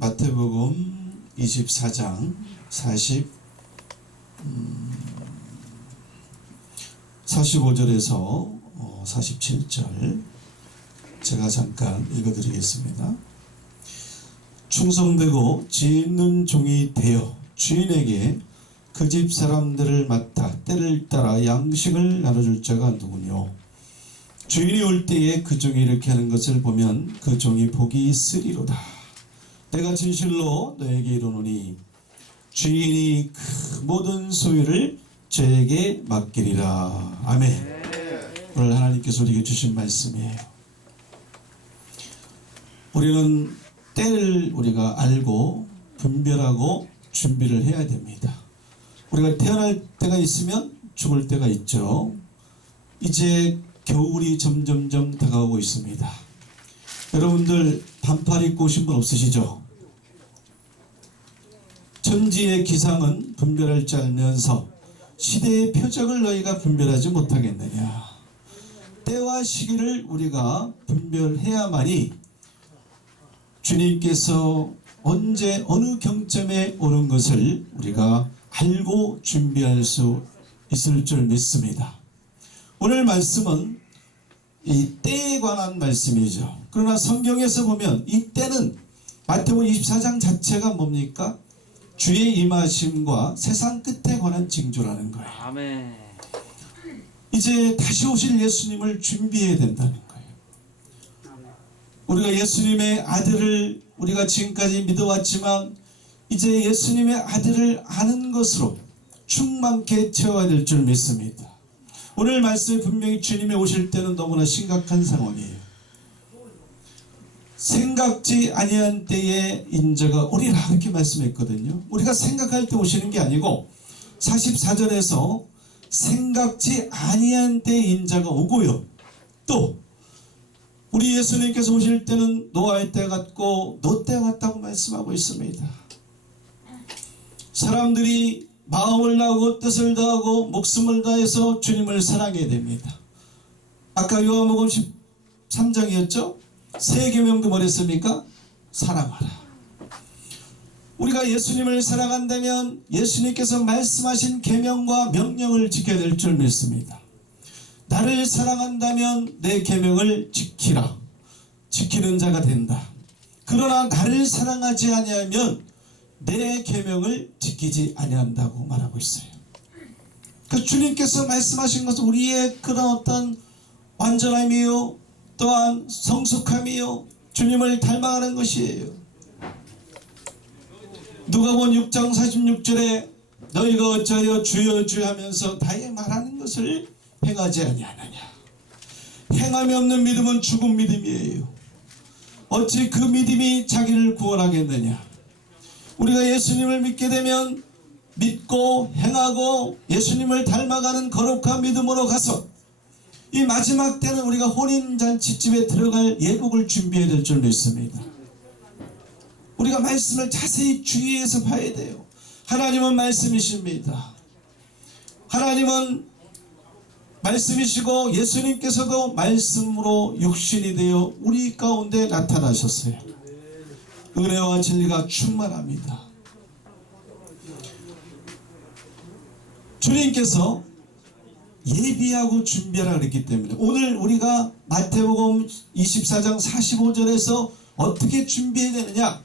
마태복음 24장 45절에서 47절 제가 잠깐 읽어드리겠습니다. 충성되고 지혜 있는 종이 되어 주인에게 그 집 사람들을 맡아 때를 따라 양식을 나눠줄 자가 누구뇨? 주인이 올 때에 그 종이 이렇게 하는 것을 보면 그 종이 복이 있으리로다. 내가 진실로 너에게 이르노니 주인이 그 모든 소유를 저에게 맡기리라. 아멘. 오늘 하나님께서 우리에게 주신 말씀이에요. 우리는 때를 우리가 알고 분별하고 준비를 해야 됩니다. 우리가 태어날 때가 있으면 죽을 때가 있죠. 이제 겨울이 점점점 다가오고 있습니다. 여러분들 반팔 입고 오신 분 없으시죠? 천지의 기상은 분별할 줄 알면서 시대의 표적을 너희가 분별하지 못하겠느냐. 때와 시기를 우리가 분별해야만이 주님께서 언제 어느 경점에 오는 것을 우리가 알고 준비할 수 있을 줄 믿습니다. 오늘 말씀은 이 때에 관한 말씀이죠. 그러나 성경에서 보면 이 때는 마태복음 24장 자체가 뭡니까? 주의 임하심과 세상 끝에 관한 징조라는 거예요. 아멘. 이제 다시 오실 예수님을 준비해야 된다는 거예요. 우리가 예수님의 아들을 우리가 지금까지 믿어왔지만 이제 예수님의 아들을 아는 것으로 충만케 채워야 될 줄 믿습니다. 오늘 말씀에 분명히 주님이 오실 때는 너무나 심각한 상황이에요. 생각지 아니한 때에 인자가 오리라 그렇게 말씀했거든요. 우리가 생각할 때 오시는 게 아니고 44절에서 생각지 아니한 때에 인자가 오고요. 또 우리 예수님께서 오실 때는 노아의 때 같고 노 때 같다고 말씀하고 있습니다. 사람들이 마음을 다하고 뜻을 다하고 목숨을 다해서 주님을 사랑해야 됩니다. 아까 요한복음 13장이었죠? 세 계명도 뭐랬습니까? 사랑하라. 우리가 예수님을 사랑한다면 예수님께서 말씀하신 계명과 명령을 지켜야 될 줄 믿습니다. 나를 사랑한다면 내 계명을 지키라. 지키는 자가 된다. 그러나 나를 사랑하지 아니하면 내 계명을 지키지 아니한다고 말하고 있어요. 그 주님께서 말씀하신 것은 우리의 그런 어떤 완전함이요 또한 성숙함이요 주님을 닮아가는 것이에요. 누가복음 6장 46절에 너희가 어찌하여 주여 주여 하면서 다의 말하는 것을 행하지 아니하느냐. 행함이 없는 믿음은 죽은 믿음이에요. 어찌 그 믿음이 자기를 구원하겠느냐. 우리가 예수님을 믿게 되면 믿고 행하고 예수님을 닮아가는 거룩한 믿음으로 가서 이 마지막 때는 우리가 혼인잔치집에 들어갈 예복을 준비해야 될 줄 믿습니다. 우리가 말씀을 자세히 주의해서 봐야 돼요. 하나님은 말씀이십니다. 하나님은 말씀이시고 예수님께서도 말씀으로 육신이 되어 우리 가운데 나타나셨어요. 은혜와 진리가 충만합니다. 주님께서 예비하고 준비하라 그랬기 때문에 오늘 우리가 마태복음 24장 45절에서 어떻게 준비해야 되느냐?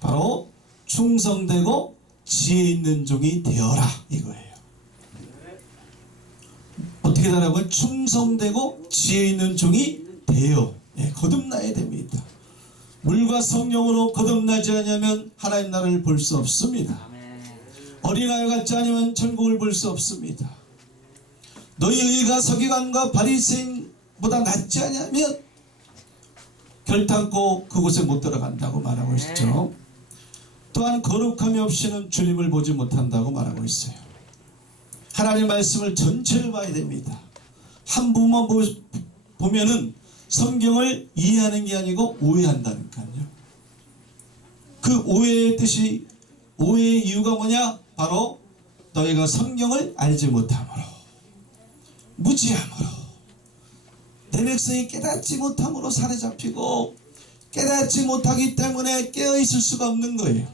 바로 충성되고 지혜 있는 종이 되어라 이거예요. 어떻게 되라고요? 충성되고 지혜 있는 종이 되어 거듭나야 됩니다. 물과 성령으로 거듭나지 않으면 하나님 나라를 볼 수 없습니다. 어린아이 같지 않으면 천국을 볼 수 없습니다. 너희 의가 서기관과 바리새인보다 낫지 않으면 결단코 그곳에 못 들어간다고 말하고 있죠. 또한 거룩함이 없이는 주님을 보지 못한다고 말하고 있어요. 하나님 말씀을 전체를 봐야 됩니다. 한 부분만 보면은 성경을 이해하는 게 아니고 오해한다니까요. 그 오해의 뜻이 오해의 이유가 뭐냐? 바로 너희가 성경을 알지 못함으로 무지함으로 내 백성이 깨닫지 못함으로 사로잡히고 깨닫지 못하기 때문에 깨어있을 수가 없는 거예요.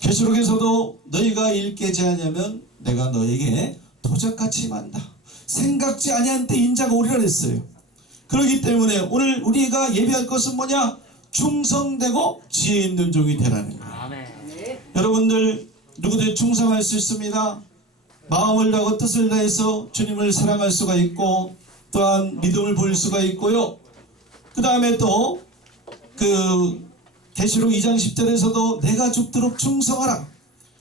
계시록에서도 너희가 일깨지 하냐면 내가 너에게 도적같이 만다. 생각지 아니한 때 인자가 오리라 했어요. 그렇기 때문에 오늘 우리가 예배할 것은 뭐냐? 충성되고 지혜 있는 종이 되라는 거예요. 여러분들 누구든 충성할 수 있습니다. 마음을 다하고 뜻을 다해서 주님을 사랑할 수가 있고 또한 믿음을 보일 수가 있고요. 그 다음에 또 계시록 2장 10절에서도 내가 죽도록 충성하라.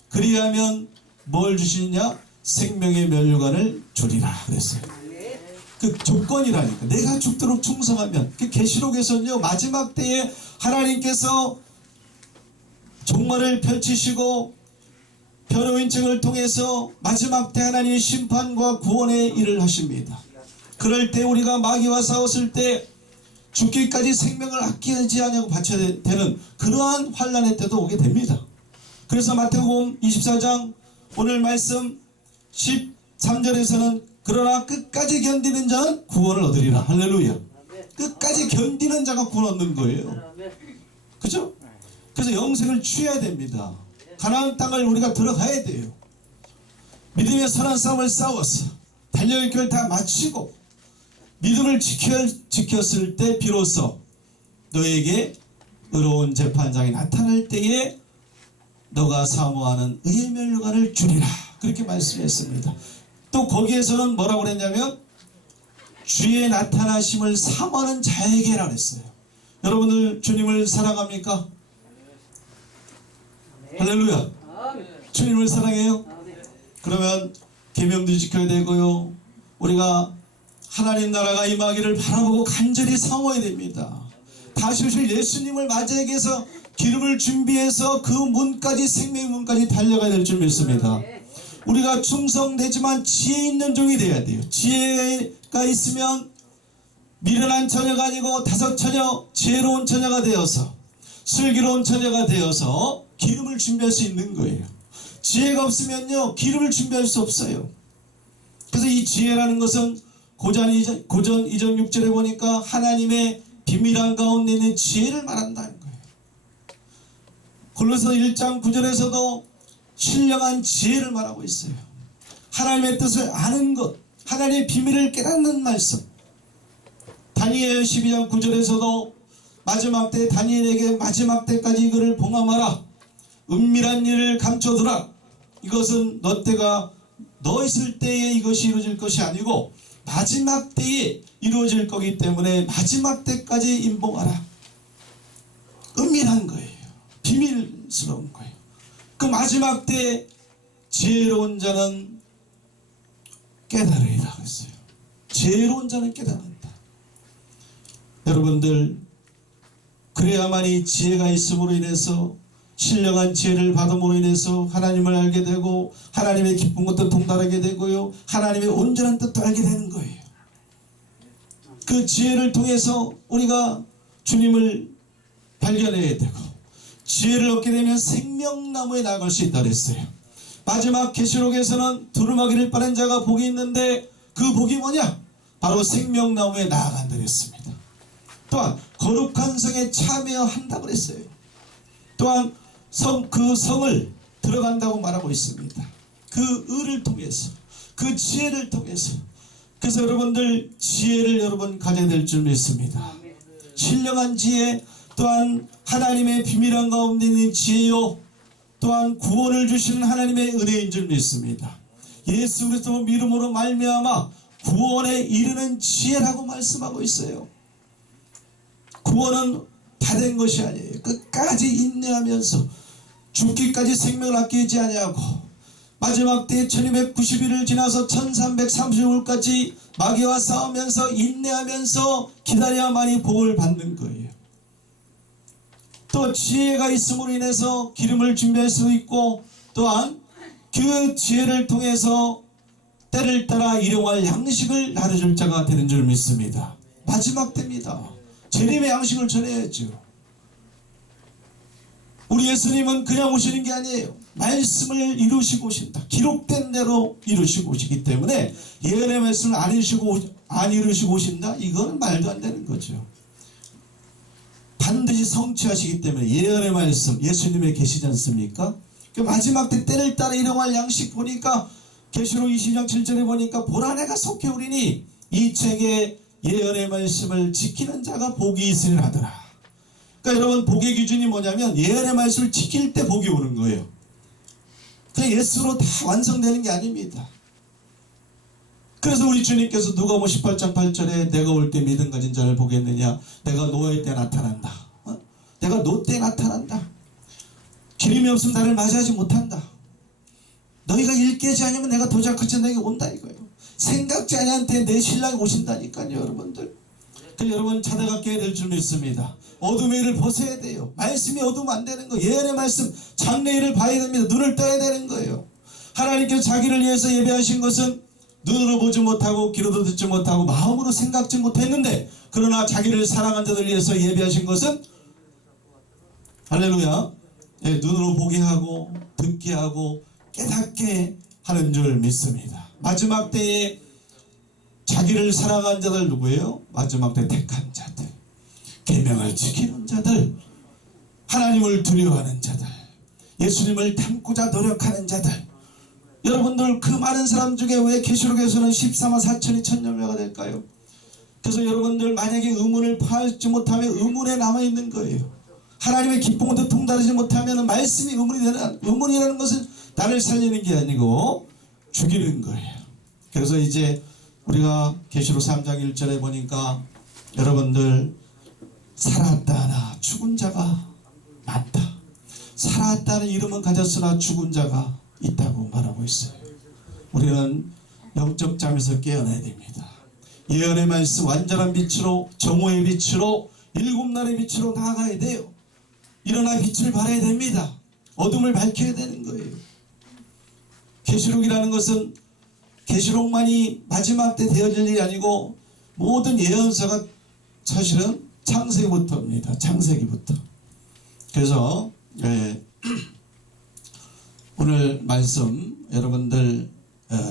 그리하면 뭘 주시느냐? 생명의 면류관을 주리라 그랬어요. 그 조건이라니까. 내가 죽도록 충성하면. 그 계시록에서는요, 마지막 때에 하나님께서 종말을 펼치시고 변호인증을 통해서 마지막 때 하나님의 심판과 구원의 일을 하십니다. 그럴 때 우리가 마귀와 싸웠을 때 죽기까지 생명을 아끼지 않냐고 바쳐야 되는 그러한 환난의 때도 오게 됩니다. 그래서 마태복음 24장 오늘 말씀 13절에서는 그러나 끝까지 견디는 자는 구원을 얻으리라. 할렐루야. 끝까지 견디는 자가 구원 얻는 거예요. 그죠? 그래서 영생을 취해야 됩니다. 가나안 땅을 우리가 들어가야 돼요. 믿음의 선한 싸움을 싸워서 달려갈 길 다 마치고 믿음을 지켰을 때 비로소 너에게 의로운 재판장이 나타날 때에 너가 사모하는 의의 면류관을 주리라. 그렇게 말씀했습니다. 또 거기에서는 뭐라고 그랬냐면 주의 나타나심을 사모하는 자에게라 그랬어요. 여러분들 주님을 사랑합니까? 할렐루야. 주님을 사랑해요? 그러면 계명도 지켜야 되고요. 우리가 하나님 나라가 임하기를 바라보고 간절히 사모해야 됩니다. 다시 오실 예수님을 맞이하기 위해서 기름을 준비해서 그 문까지, 생명의 문까지 달려가야 될 줄 믿습니다. 우리가 충성되지만 지혜 있는 종이 되어야 돼요. 지혜가 있으면 미련한 처녀가 아니고 다섯 처녀, 지혜로운 처녀가 되어서 슬기로운 처녀가 되어서 기름을 준비할 수 있는 거예요. 지혜가 없으면요, 기름을 준비할 수 없어요. 그래서 이 지혜라는 것은 고전 2장 6절에 보니까 하나님의 비밀한 가운데 있는 지혜를 말한다는 거예요. 골로새 1장 9절에서도 신령한 지혜를 말하고 있어요. 하나님의 뜻을 아는 것, 하나님의 비밀을 깨닫는 말씀. 다니엘 12장 9절에서도 마지막 때 다니엘에게 마지막 때까지 이거를 봉함하라. 은밀한 일을 감춰두라. 이것은 너 때가 너 있을 때에 이것이 이루어질 것이 아니고 마지막 때에 이루어질 거기 때문에 마지막 때까지 임봉하라. 은밀한 거예요. 비밀스러운 거예요. 그 마지막 때 지혜로운 자는 깨달으리라 했어요. 지혜로운 자는 깨달는다. 여러분들 그래야만이 지혜가 있음으로 인해서 신령한 지혜를 받음으로 인해서 하나님을 알게 되고 하나님의 기쁜 것도 통달하게 되고요. 하나님의 온전한 뜻도 알게 되는 거예요. 그 지혜를 통해서 우리가 주님을 발견해야 되고 지혜를 얻게 되면 생명나무에 나아갈 수 있다 그랬어요. 마지막 계시록에서는 두루마기를 빠는 자가 복이 있는데 그 복이 뭐냐? 바로 생명나무에 나아간다 그랬습니다. 또한 거룩한 성에 참여한다 그랬어요. 또한 그 성을 들어간다고 말하고 있습니다. 그 의를 통해서, 그 지혜를 통해서. 그래서 여러분들 지혜를 여러분 가져야 될 줄 믿습니다. 신령한 지혜, 또한 하나님의 비밀한 가운데 있는 지혜요, 또한 구원을 주시는 하나님의 은혜인 줄 믿습니다. 예수 그리스도 믿음으로 말미암아 구원에 이르는 지혜라고 말씀하고 있어요. 구원은 다 된 것이 아니에요. 끝까지 인내하면서 죽기까지 생명을 아끼지 아니하고 마지막 때 1290일을 지나서 1335일까지 마귀와 싸우면서 인내하면서 기다려야만이 복을 받는 거예요. 또 지혜가 있음으로 인해서 기름을 준비할 수 있고 또한 그 지혜를 통해서 때를 따라 일용할 양식을 나눠줄 자가 되는 줄 믿습니다. 마지막 때입니다. 재림의 양식을 전해야죠. 우리 예수님은 그냥 오시는 게 아니에요. 말씀을 이루시고 오신다. 기록된 대로 이루시고 오시기 때문에 예언의 말씀을 안 이루시고 오신다? 이거는 말도 안 되는 거죠. 반드시 성취하시기 때문에 예언의 말씀 예수님에 계시지 않습니까? 그 마지막 때 때를 따라 일용할 양식 보니까 계시록 20장 7절에 보니까 보라 내가 속히 오리니 이 책에 예언의 말씀을 지키는 자가 복이 있으리라 하더라. 그러니까 여러분 복의 기준이 뭐냐면 예언의 말씀을 지킬 때 복이 오는 거예요. 그냥 예수로 다 완성되는 게 아닙니다. 그래서 우리 주님께서 누가복음 18장 8절에 내가 올 때 믿음 가진 자를 보겠느냐, 내가 노예 때 나타난다, 내가 노 때 나타난다, 기름이 없으면 나를 맞이하지 못한다, 너희가 일깨지 않으면 내가 도적같이 너에게 온다 이거예요. 생각지 않은 때 내 신랑이 오신다니까요 여러분들. 그 여러분 자다갑게 해야 될 줄 믿습니다. 어둠의 일을 벗어야 돼요. 말씀이 어두우면 안 되는 거예요. 예언의 말씀 장래일을 봐야 됩니다. 눈을 떠야 되는 거예요. 하나님께서 자기를 위해서 예배하신 것은 눈으로 보지 못하고 귀로도 듣지 못하고 마음으로 생각지 못했는데, 그러나 자기를 사랑한 자들 위해서 예배하신 것은 할렐루야, 눈으로 보게 하고 듣게 하고 깨닫게 하는 줄 믿습니다. 마지막 때에 자기를 사랑한 자들 누구예요? 마지막 때 택한 자들, 계명을 지키는 자들, 하나님을 두려워하는 자들, 예수님을 닮고자 노력하는 자들. 여러분들 그 많은 사람 중에 왜 계시록에서는 14만 4천이 천년회가 될까요? 그래서 여러분들 만약에 의문을 파악하지 못하면 의문에 남아있는 거예요. 하나님의 기쁨도 통달하지 못하면 말씀이 의문이라는 것은 나를 살리는 게 아니고 죽이는 거예요. 그래서 이제 우리가 계시록 3장 1절에 보니까 여러분들 살아왔다 하나 죽은 자가 많다. 살아왔다는 이름은 가졌으나 죽은 자가 있다고 말하고 있어요. 우리는 영적 잠에서 깨어나야 됩니다. 예언의 말씀 완전한 빛으로, 정오의 빛으로, 일곱 날의 빛으로 나아가야 돼요. 일어나 빛을 발해야 됩니다. 어둠을 밝혀야 되는 거예요. 계시록이라는 것은 계시록만이 마지막 때 되어질 일이 아니고 모든 예언서가 사실은 창세기부터입니다. 창세기부터. 그래서 오늘 말씀 여러분들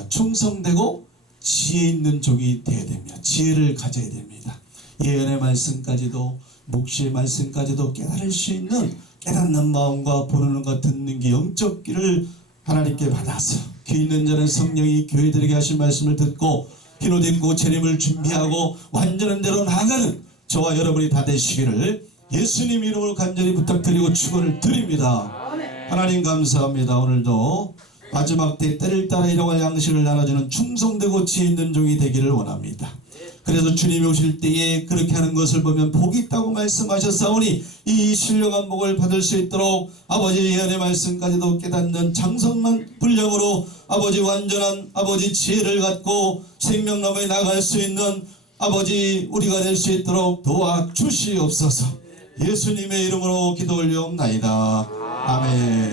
충성되고 지혜 있는 종이 되어야 됩니다. 지혜를 가져야 됩니다. 예언의 말씀까지도 묵시의 말씀까지도 깨달을 수 있는 깨닫는 마음과 보는 눈과 듣는 귀, 영적 귀를 하나님께 받아서 귀 있는 자는 성령이 교회들에게 하신 말씀을 듣고 흰옷 입고 재림을 준비하고 완전한 대로 나아가는 저와 여러분이 다 되시기를 예수님 이름으로 간절히 부탁드리고 축원을 드립니다. 하나님 감사합니다. 오늘도 마지막 때 때를 따라 일용할 양식을 나눠주는 충성되고 지혜 있는 종이 되기를 원합니다. 그래서 주님이 오실 때에 그렇게 하는 것을 보면 복이 있다고 말씀하셨사오니 이 신령한 복을 받을 수 있도록 아버지 예언의 말씀까지도 깨닫는 장성한 분량으로 아버지 완전한 아버지 지혜를 갖고 생명나무에 나갈 수 있는 아버지 우리가 될 수 있도록 도와주시옵소서. 예수님의 이름으로 기도 올리옵나이다. 아멘.